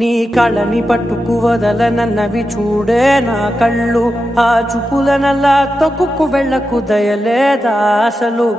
నీ కళ్ళని పట్టుకు వదలనన్నవి చూడే నా కళ్ళు, ఆ చూపులనల్లా తొక్కుకు వెళ్ళకు దయలేదా అసలు.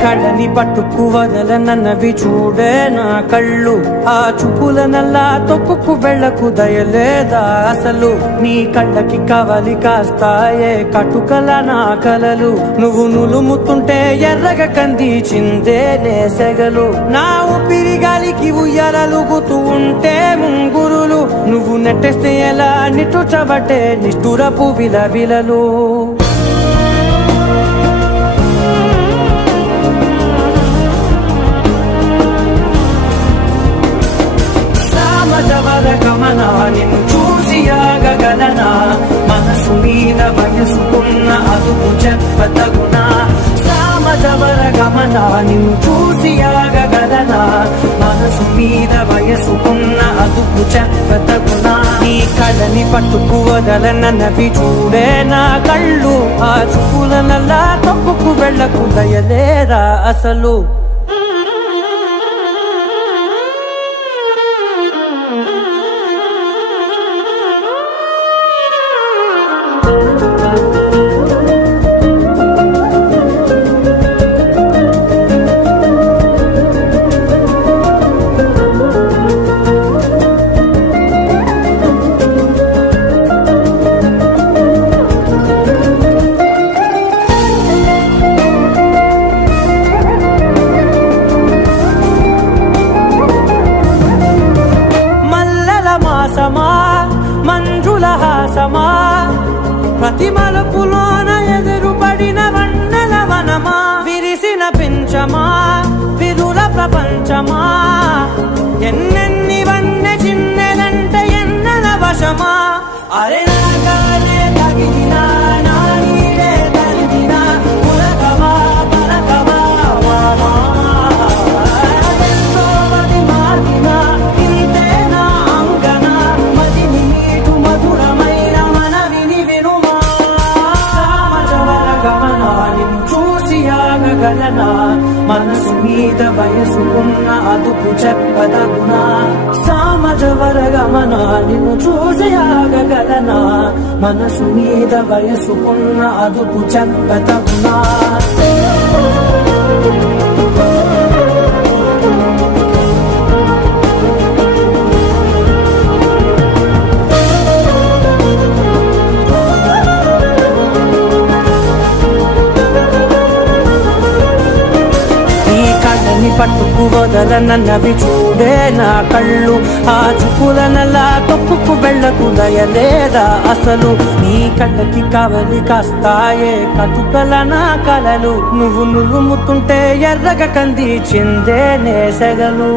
కళ్ళని పట్టుకు వదలనన్నవి చూడే నా కళ్ళు, ఆ చూపులనల్లా తొక్కుకు వెళ్ళకు దయలేదా అసలు. నీ కళ్ళకి కవలి కాస్తాయే కటుకల నా కలలు, నువ్వు నులుముతుంటే ఎర్రగ కంది చిందే నేసెగలు. నా ఊపిరి గాలికి ఉయ్యాలలుగుతూ ఉంటే ముంగురులు, నువ్వు నెట్టేస్తే ఎలా నిట్టుచబట్టే నిష్ఠురపు విలవిలలు. గమనా నిన్ను చూసి ఆగగలనా, మనసు మీద వయసుకున్న అదుపు చెప్పతగునా. సామజవర గమనా నిన్ను చూసి ఆగగలనా, మనసు మీద వయసుకున్న అదుపు చెప్పతగునా. నీ కళ్ళని పట్టుకు వదలనన్నవి చూడే నా కళ్ళు, ఆ చూపులనల్లా తప్పుకు వెళ్ళకు దయలేరా అసలు. మంజుల హాసమా ప్రతి మలుపులోన ఎదురుపడిన వన్నెల వనమా, విరిసిన పించమా విరుల ప్రపంచమా, ఎన్నెన్ని వన్నె చిన్నెలంటే ఎన్నెల వశమా. అరే నాగానే తగిలినా నా నీడే తరిగినా ఉలకవా పలకవా మామా, మనసు మీద వయసుకున్న అదుపు చెప్పదగునా. సామజవర గమనా నిన్ను చూసి ఆగగలనా, మనసు మీద వయసుకున్న అదుపు చెప్పదగునా. పట్టుకు వదలనన్నవి చూడే నా కళ్ళు, ఆ చూపులనల్లా తొక్కుకు వెళ్ళకు దయలేదా అసలు. నీ కళ్ళకి కవలి కాస్తాయే కటుకల నా కలలు, నువ్వు నులుముతుంటే ఎర్రగ కంది చిందే నేసెగలు.